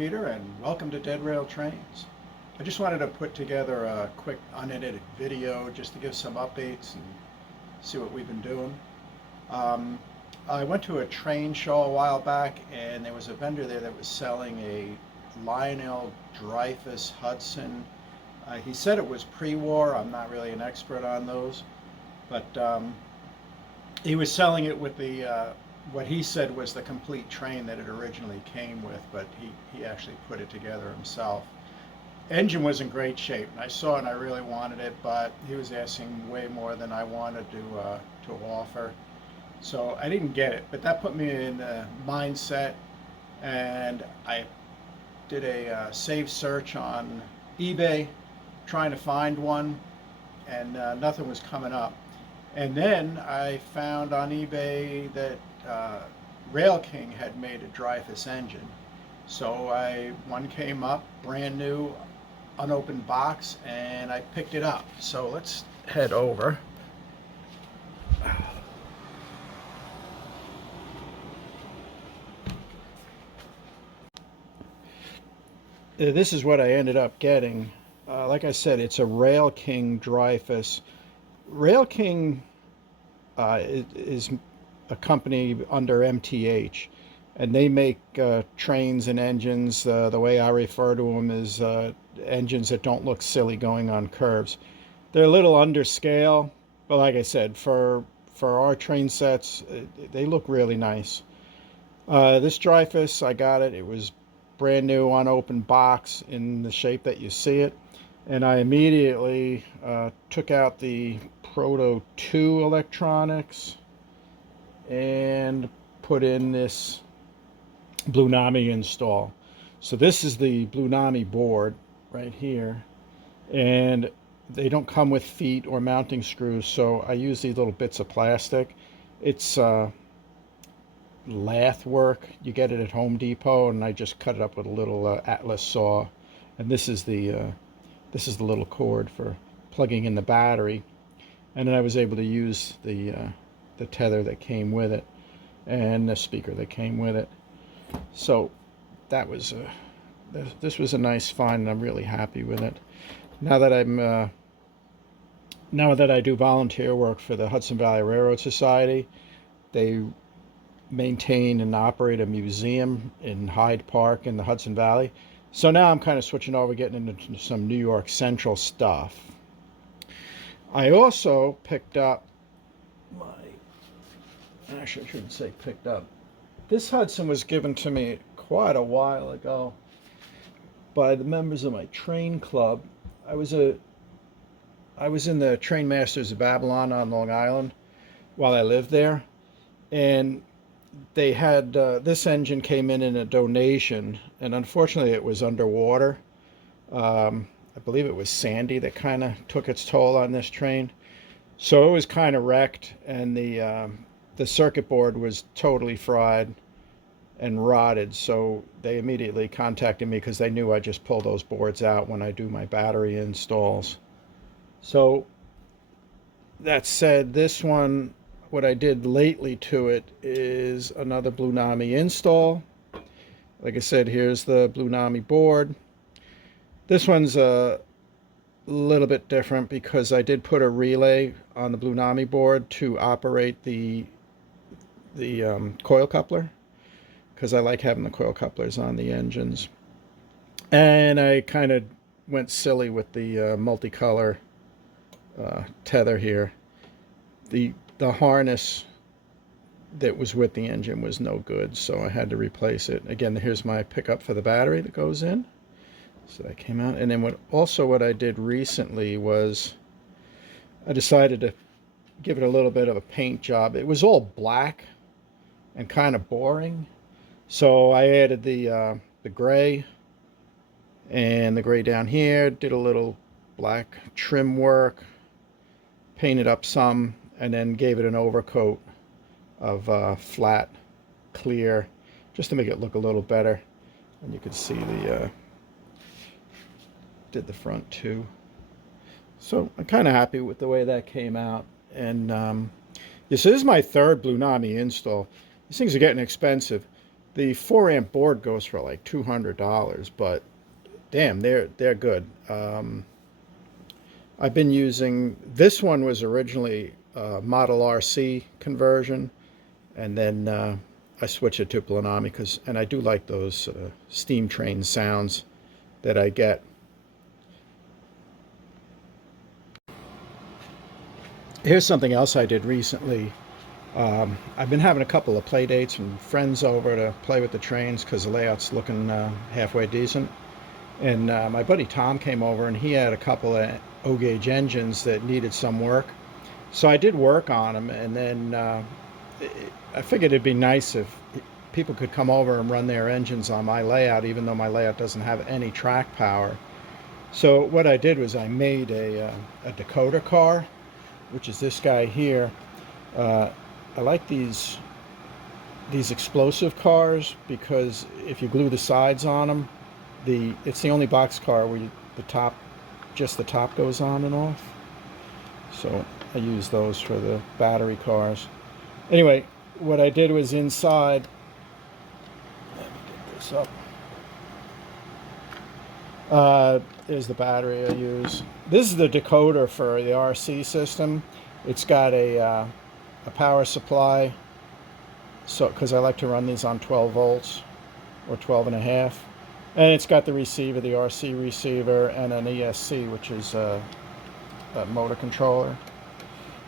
Peter, and welcome to Dead Rail Trains. I just wanted to put together a quick unedited video just to give some updates and see what we've been doing. Um, I went to a train show a while back, and there was a vendor there that was selling a Lionel Dreyfus Hudson. He said it was pre-war. I'm not really an expert on those, but he was selling it with the what he said was the complete train that it originally came with, but he actually put it together himself. Engine was in great shape, and I saw it and I really wanted it, but he was asking way more than I wanted to offer. So I didn't get it, but that put me in the mindset, and I did a save search on eBay trying to find one, and nothing was coming up. And then I found on eBay that Rail King had made a Dreyfus engine. So one came up, brand new, unopened box, and I picked it up. So let's head over. This is what I ended up getting. Like I said, it's a Rail King Dreyfus. Rail King is a company under MTH, and they make trains and engines. The way I refer to them is engines that don't look silly going on curves. They're a little under scale, but like I said, for our train sets, they look really nice. This Dreyfus, I got it. It was brand new, unopened box in the shape that you see it. And I immediately took out the Proto 2 electronics and put in this blunami install. So this is the blunami board right here, and they don't come with feet or mounting screws, so I use these little bits of plastic. It's lath work. You get it at Home Depot, and I just cut it up with a little Atlas saw. And this is the little cord for plugging in the battery. And then I was able to use the tether that came with it and the speaker that came with it. So that was this was a nice find, and I'm really happy with it. Now that I do volunteer work for the Hudson Valley Railroad Society, they maintain and operate a museum in Hyde Park in the Hudson Valley. So now I'm kind of switching over, getting into some New York Central stuff. I also picked up actually I shouldn't say picked up. This Hudson was given to me quite a while ago by the members of my train club. I was in the Train Masters of Babylon on Long Island while I lived there, and they had this engine came in a donation, and unfortunately it was underwater. I believe it was Sandy that kind of took its toll on this train, so it was kind of wrecked, and the circuit board was totally fried and rotted. So they immediately contacted me because they knew I just pull those boards out when I do my battery installs. So that said, this one, what I did lately to it is another blunami install. Like I said, here's the blunami board. This one's a little bit different because I did put a relay on the blunami board to operate the coil coupler, because I like having the coil couplers on the engines. And I kind of went silly with the multicolor tether here. The harness that was with the engine was no good, so I had to replace it. Again, here's my pickup for the battery that goes in. So that came out. And then what I did recently was I decided to give it a little bit of a paint job. It was all black and kind of boring, so I added the gray and the gray down here, did a little black trim work, painted up some, and then gave it an overcoat of flat clear just to make it look a little better. And you can see did the front too. So I'm kind of happy with the way that came out. And this is my third blunami install. These things are getting expensive. The 4 amp board goes for like $200, but damn, they're good. I've been using, this one was originally a Model RC conversion, and then I switched it to blunami and I do like those steam train sounds that I get. Here's something else I did recently. I've been having a couple of play dates and friends over to play with the trains because the layout's looking halfway decent. And my buddy Tom came over and he had a couple of O-gauge engines that needed some work. So I did work on them, and then I figured it'd be nice if people could come over and run their engines on my layout, even though my layout doesn't have any track power. So what I did was I made a Dakota car, which is this guy here. I like these explosive cars because if you glue the sides on them, it's the only box car where just the top goes on and off. So I use those for the battery cars. Anyway, what I did was inside, let me get this up. There's the battery I use. This is the decoder for the RC system. It's got a power supply, so because I like to run these on 12 volts or 12 and a half. And it's got the receiver, the RC receiver, and an ESC, which is a motor controller,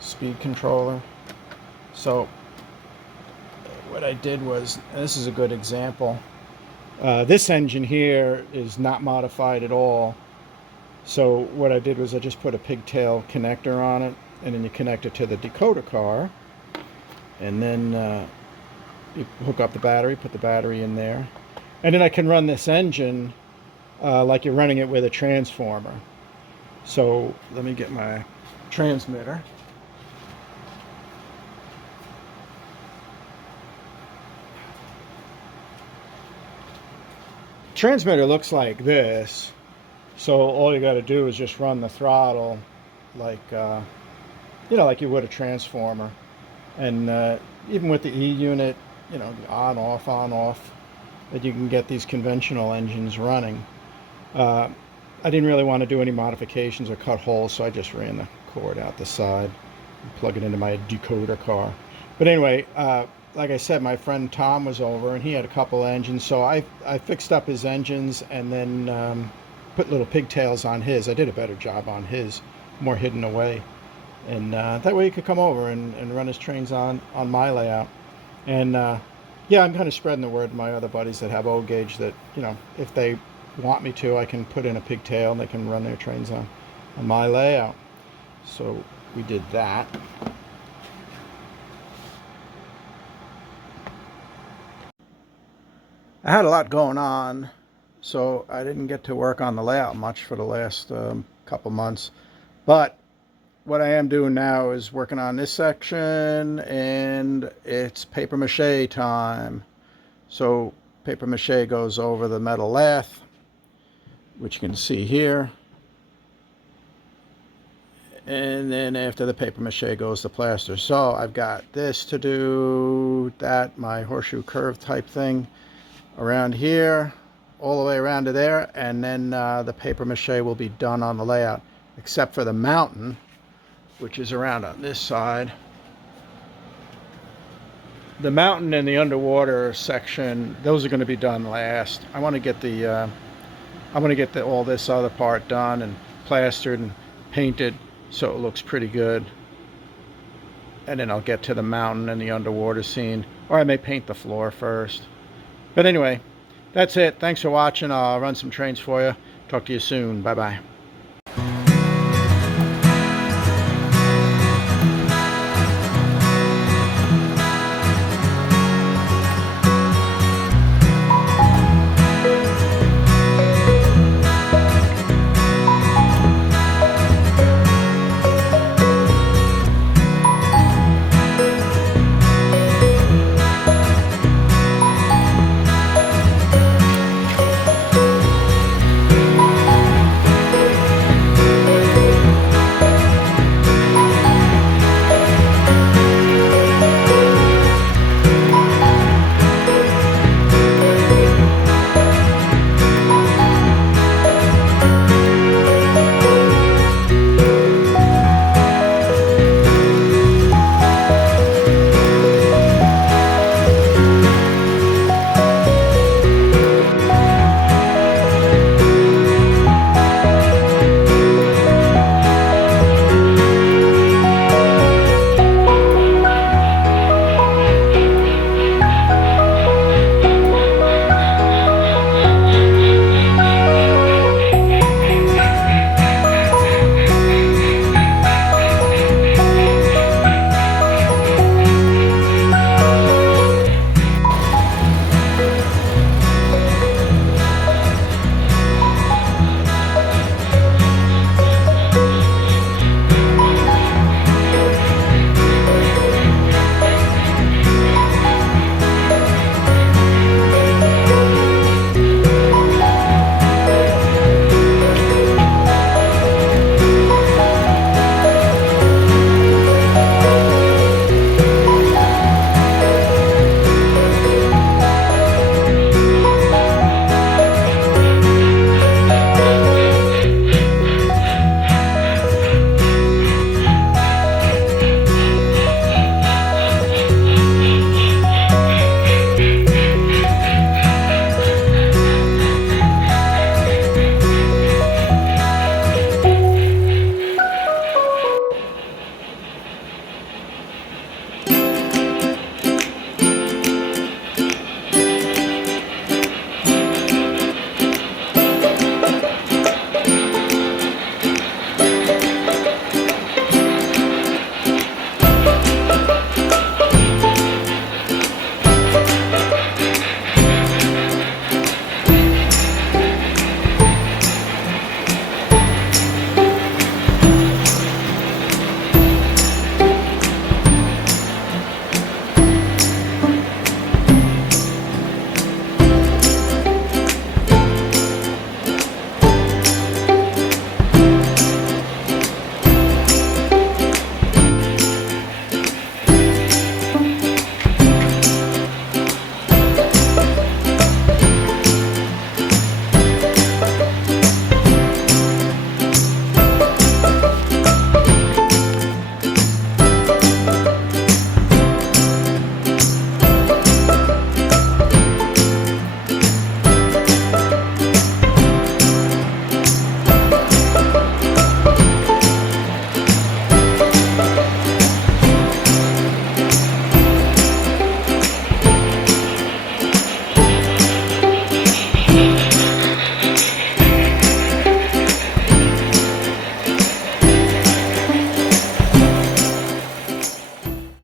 speed controller. So what I did was, and this is a good example, this engine here is not modified at all. So what I did was I just put a pigtail connector on it, and then you connect it to the decoder car, and then you hook up the battery, put the battery in there, and then I can run this engine like you're running it with a transformer. So let me get my transmitter. Transmitter looks like this. So all you got to do is just run the throttle like like you would a transformer. And even with the E unit, on off, that you can get these conventional engines running. I didn't really want to do any modifications or cut holes, so I just ran the cord out the side and plug it into my decoder car. But anyway, like I said, my friend Tom was over and he had a couple of engines, so I fixed up his engines and then put little pigtails on his. I did a better job on his, more hidden away. And that way he could come over and run his trains on my layout. And yeah, I'm kind of spreading the word to my other buddies that have O-gauge that, if they want me to, I can put in a pigtail and they can run their trains on my layout. So we did that. I had a lot going on, so I didn't get to work on the layout much for the last couple months. But what I am doing now is working on this section, and it's paper mache time. So paper mache goes over the metal lath, which you can see here. And then after the paper mache goes the plaster. So I've got this to do, my horseshoe curve type thing around here, all the way around to there, and then the paper mache will be done on the layout, except for the mountain, which is around on this side. The mountain and the underwater section, those are going to be done last. I want to get all this other part done and plastered and painted so it looks pretty good. And then I'll get to the mountain and the underwater scene, or I may paint the floor first. But anyway, that's it. Thanks for watching. I'll run some trains for you. Talk to you soon. Bye-bye.